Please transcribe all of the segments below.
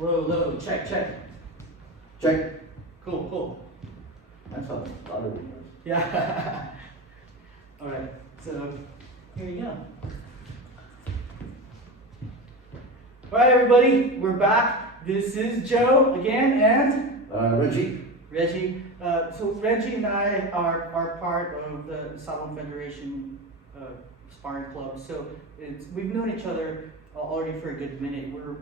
Low, check. Check. Cool. That's how the other one was. Yeah. All right, so here you go. All right, everybody, we're back. This is Joe again, and Reggie. Reggie. So Reggie and I are part of the Sabon Federation sparring club. So we've known each other already for a good minute. We're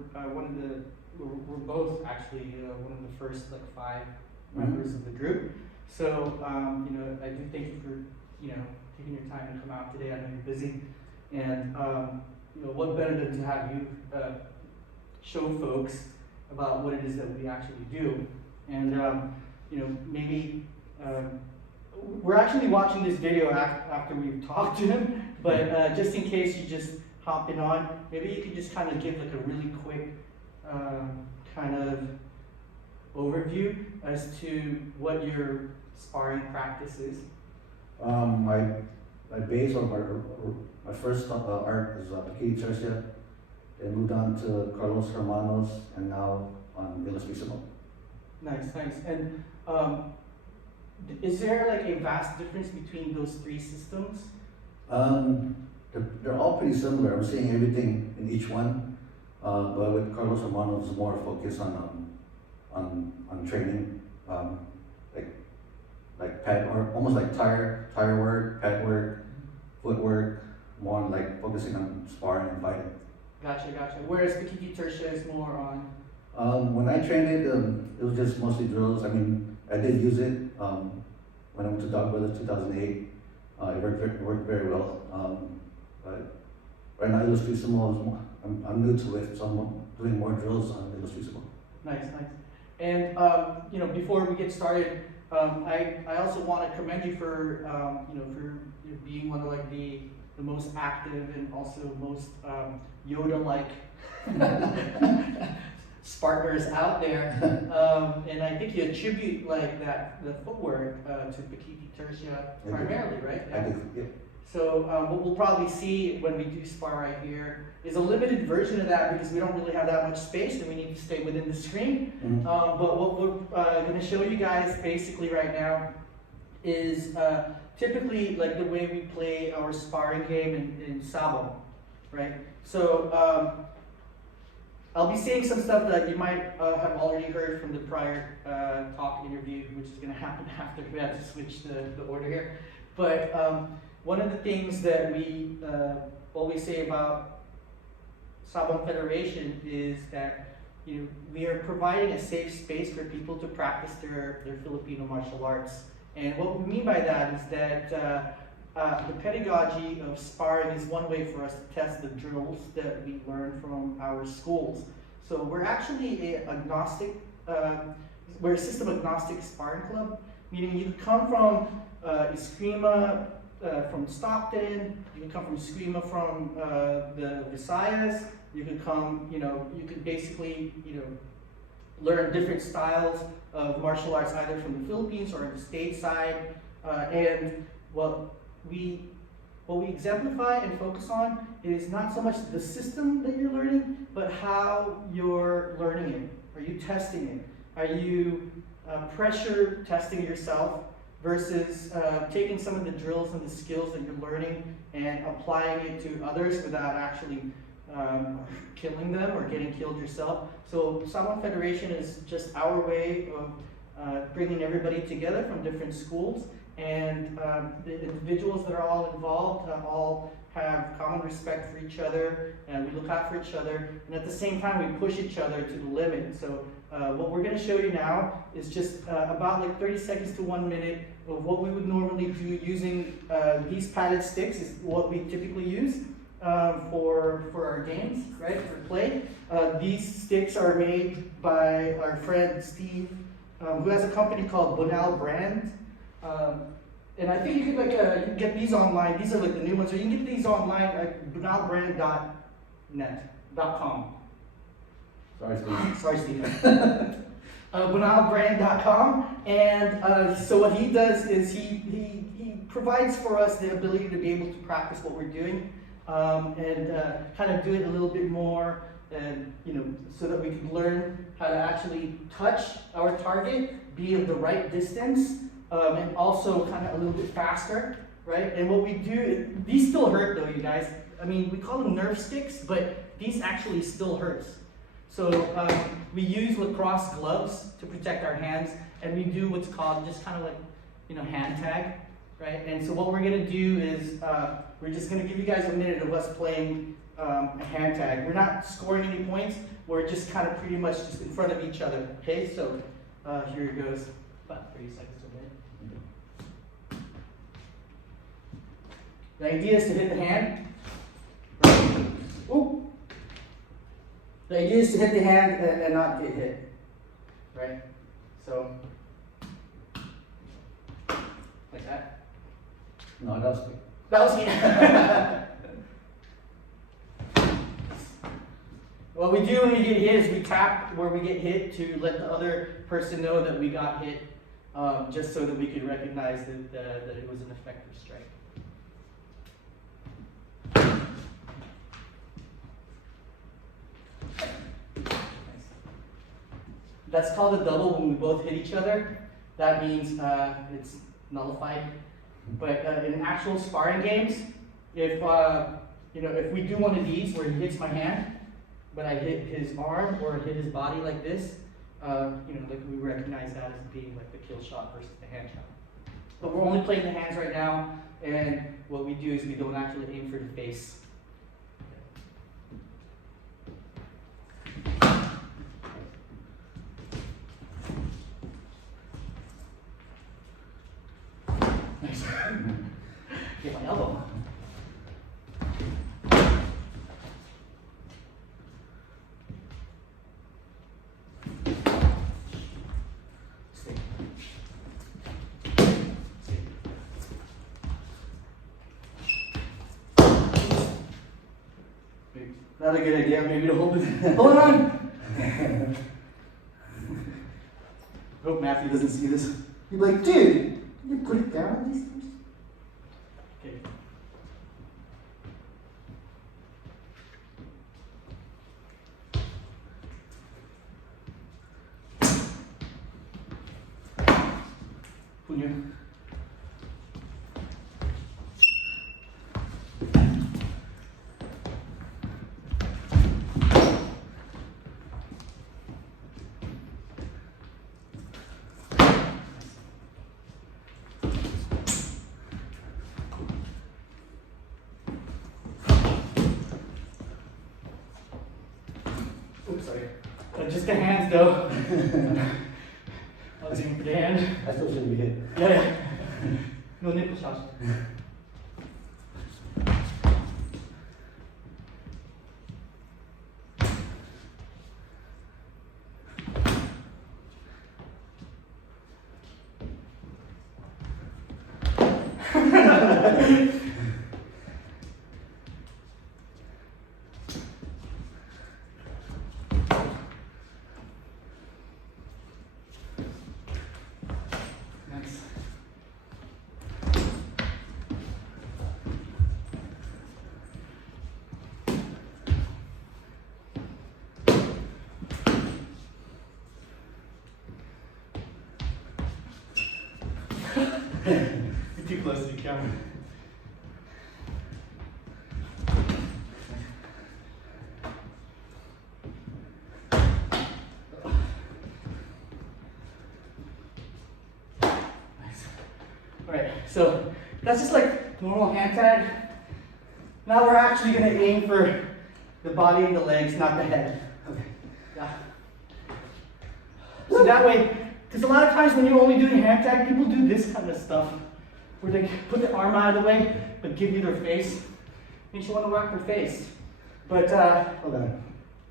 both actually one of the first 5 members of the group. So I do thank you for taking your time to come out today. I know you're busy, and what better than to have you show folks about what it is that we actually do. And maybe we're actually watching this video after we've talked to him, but just in case you just hop in on, maybe you could just kind of give a really quick kind of overview as to what your sparring practice is. My base or my first art is KIRO. Then moved on to Carlos Hermanos, and now on F3SA. Nice. And is there a vast difference between those 3 systems? They're all pretty similar. I'm seeing everything in each one, but with Carlos Hermanos, more focus on training, like pad or almost like tire work, pad work, footwork, more on focusing on sparring and fighting. Gotcha. Whereas PTK is more on. When I trained it was just mostly drills. I mean, I did use it when I went to Dog Brothers 2008. It worked very well. But right now, F3SA, I'm new to it, so I'm doing more drills on F3SA. Nice. And before we get started, I also want to commend you for for being one of the most active and also most Yoda-like Spartners out there, and I think you attribute the footwork to PTK primarily, right? Yeah. I do, yeah. So what we'll probably see when we do spar right here is a limited version of that, because we don't really have that much space and we need to stay within the screen. Mm-hmm. But what we're going to show you guys basically right now is typically the way we play our sparring game in Sabon, right? So I'll be saying some stuff that you might have already heard from the prior talk interview, which is going to happen after we have to switch the order here. But one of the things that we always say about Sabon Federation is that we are providing a safe space for people to practice their Filipino martial arts. And what we mean by that is that the pedagogy of sparring is one way for us to test the drills that we learn from our schools. So we're actually we're a system agnostic sparring club, meaning you can come from Eskrima, from Stockton, you can come from Eskrima from the Visayas, you can come, you can basically, learn different styles of martial arts either from the Philippines or the stateside, and what we exemplify and focus on is not so much the system that you're learning, but how you're learning it. Are you testing it? Are you pressure testing yourself versus taking some of the drills and the skills that you're learning and applying it to others without actually killing them or getting killed yourself? So Sabon Federation is just our way of bringing everybody together from different schools, and the individuals that are all involved all have common respect for each other, and we look out for each other, and at the same time we push each other to the limit. So what we're going to show you now is just about 30 seconds to 1 minute of what we would normally do using these padded sticks is what we typically use for our games, right, for play. These sticks are made by our friend Steve, who has a company called Bonal Brand. And I think you can you can get these online. These are the new ones. So you can get these online at bonalbrand.com. Sorry, Steve. bonalbrand.com. And so what he does is he provides for us the ability to be able to practice what we're doing, and kind of do it a little bit more and so that we can learn how to actually touch our target, be of the right distance, and also kind of a little bit faster, right? And what we do, these still hurt though, you guys. I mean, we call them nerve sticks, but these actually still hurts. So we use lacrosse gloves to protect our hands, and we do what's called just kind of like, hand tag, right? And so what we're gonna do is we're just gonna give you guys a minute of us playing a hand tag. We're not scoring any points. We're just kind of pretty much just in front of each other. Okay, so here it goes. About 30 seconds to a minute. The idea is to hit the hand. Right? Ooh. The idea is to hit the hand and not get hit. Right? So, like that. No, that was good. That was me. What we do when we get hit is we tap where we get hit to let the other person know that we got hit, just so that we could recognize that it was an effective strike. That's called a double when we both hit each other. That means it's nullified. But in actual sparring games, if if we do one of these where he hits my hand, but I hit his arm or hit his body like this, like we recognize that as being like the kill shot versus the hand shot. But we're only playing the hands right now, and what we do is we don't actually aim for the face. Nice. Get my elbow. Not a good idea, maybe to hold it. Hold on! Hope Matthew doesn't see this. He'd be like, dude, you put it down on these things? Okay. Punya. Oops, sorry. Just the hands though. I was aiming for the hand. I still shouldn't be hit. Yeah. No nipple shots. You're too close to the camera. Nice. Alright, so that's just like normal hand tag. Now we're actually going to aim for the body and the legs, not the head. Okay. Yeah. So that way, because a lot of times when you're only doing hand tag, people do this kind of stuff, where they put their arm out of the way, but give you their face. Makes you want to rock their face. But, Hold on.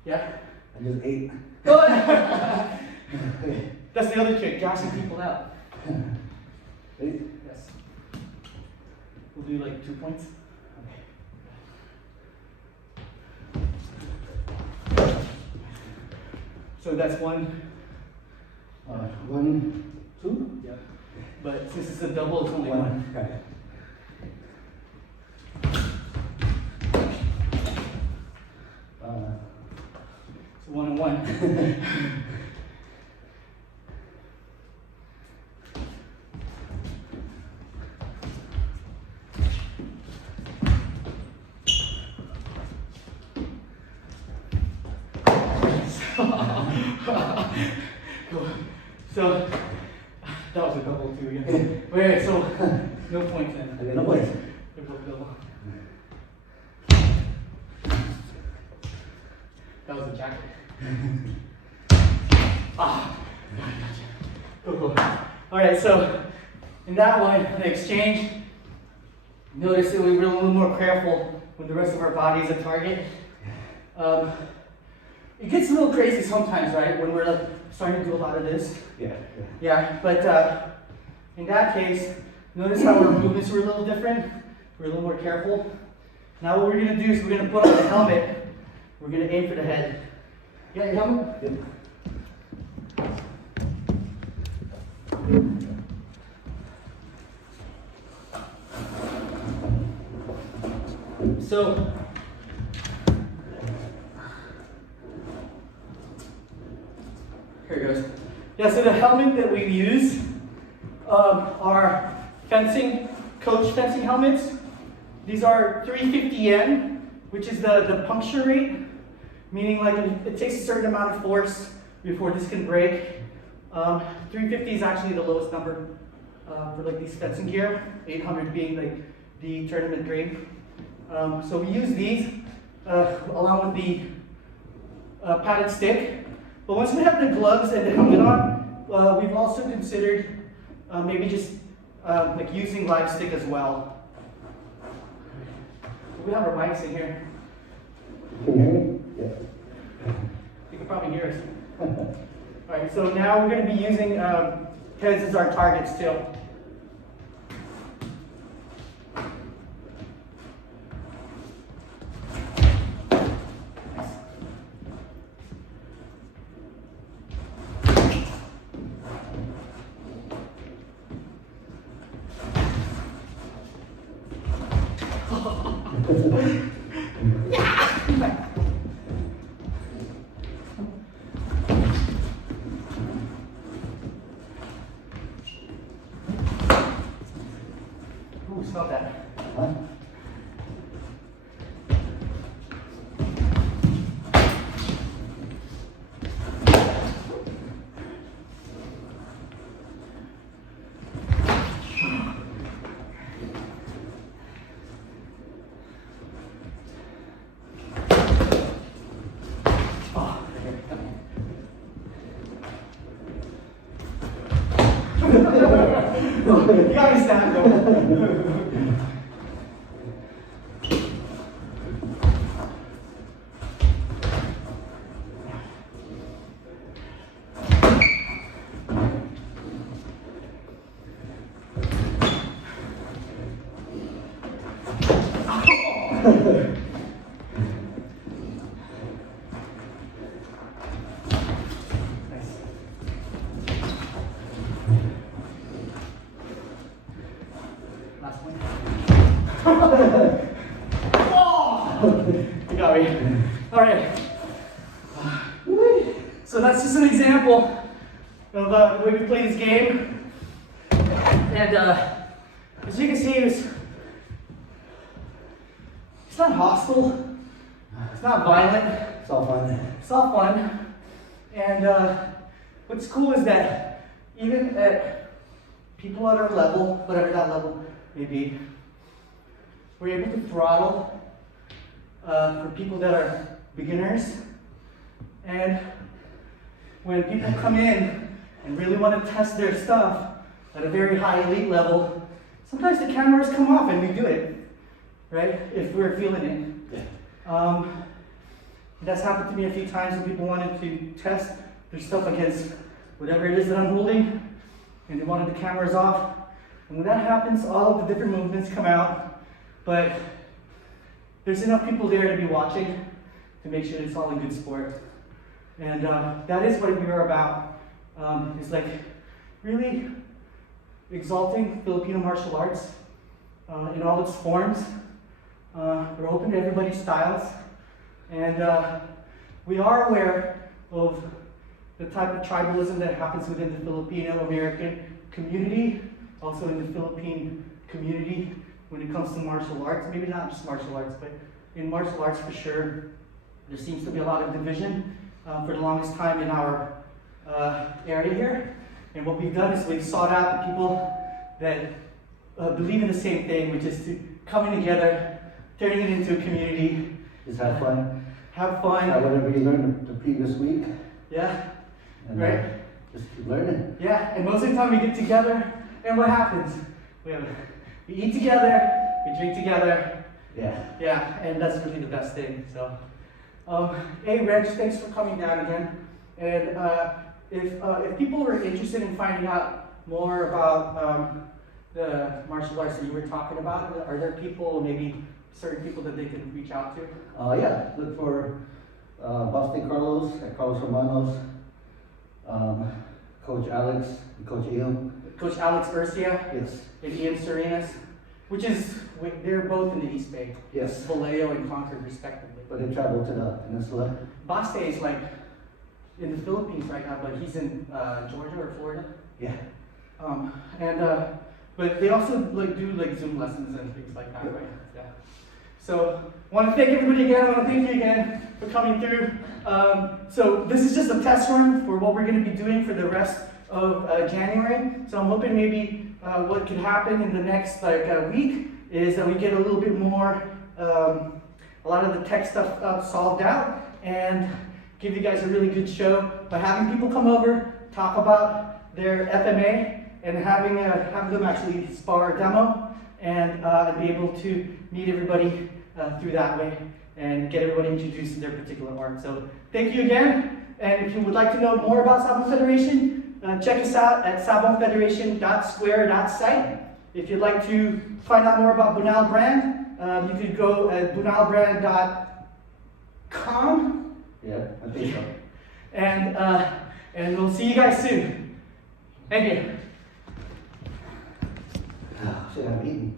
yeah? I just ate. Go ahead. That's the other trick, gassing people out. Ready? Yes. We'll do like 2 points. Okay. So that's 1. 1, 2? Yeah. But since it's a double, it's only 1. Okay. 1-on-1. So, that was a double too again. Wait, so, no points then. Okay, no points. They're both double. That was a jacket. Cool. Alright, so, in that one, the exchange, notice that we were a little more careful when the rest of our body is a target. It gets a little crazy sometimes, right? When we're like starting to do a lot of this. Yeah, but in that case, notice how our movements were a little different. We're a little more careful. Now what we're gonna do is we're gonna put on the helmet. We're gonna aim for the head. You got your helmet? Yep. So, here it goes. Yeah, so the helmet that we use are coach fencing helmets. These are 350 yen, which is the puncture rate, meaning like it takes a certain amount of force before this can break. 350 is actually the lowest number for like these fencing gear, 800 being like the tournament grade. So we use these along with the padded stick. But once we have the gloves and the helmet on, we've also considered maybe just like using live stick as well. We have our mics in here. Can you hear me? Yeah. You can probably hear us. All right, so now we're going to be using heads as our target still. Ooh, smell that. Huh? You gotta stand though. Last one. Oh! You got me. All right. So that's just an example of the way we play this game. And as you can see, it's not hostile. It's not violent. It's all fun. It's all fun. And what's cool is that even at people at our level, whatever that level may be, we're able to throttle for people that are beginners. And when people come in and really want to test their stuff at a very high elite level, sometimes the cameras come off and we do it, right? If we're feeling it. Yeah. That's happened to me a few times when people wanted to test their stuff against whatever it is that I'm holding, and they wanted the cameras off. And when that happens, all of the different movements come out, but there's enough people there to be watching to make sure it's all a good sport. And that is what we are about. It's like really exalting Filipino martial arts in all its forms. We're open to everybody's styles. And We are aware of the type of tribalism that happens within the Filipino-American community, also in the Philippine community when it comes to martial arts. Maybe not just martial arts, but in martial arts for sure. There seems to be a lot of division for the longest time in our area here. And what we've done is we've sought out the people that believe in the same thing, which is to coming together, turning it into a community. Just have fun. Have fun. Whatever you learned the previous week. Yeah. And Right. just keep learning. Yeah. And most of the time we get together, and what happens? We eat together, we drink together. Yeah. Yeah, and that's really the best thing. So, hey, Reg, thanks for coming down again. And if people were interested in finding out more about the martial arts that you were talking about, are there people, maybe certain people that they can reach out to? Yeah, look for Boss Carlos at Carlos Romanos, Coach Alex, and Coach Ian. Coach Alex Urcia Yes. and Ian Serenas, which is, they're both in the East Bay. Yes. Vallejo and Concord, respectively. But they traveled to the peninsula. Baste is like in the Philippines right now, but he's in Georgia or Florida. Yeah. But they also do Zoom lessons and things like that, right? Yeah. So, want to thank everybody again. I want to thank you again for coming through. So this is just a test run for what we're going to be doing for the rest of January. So I'm hoping maybe what could happen in the next week is that we get a little bit more, a lot of the tech stuff solved out, and give you guys a really good show by having people come over, talk about their FMA, and having them actually spar a demo, and be able to meet everybody through that way and get everybody introduced to their particular art. So thank you again, and if you would like to know more about Sabon Federation, check us out at sabonfederation.square.site. If you'd like to find out more about Bunal Brand, you could go at bunalbrand.com. Yeah, I think so. And we'll see you guys soon. Thank you. Shit, I'm eating.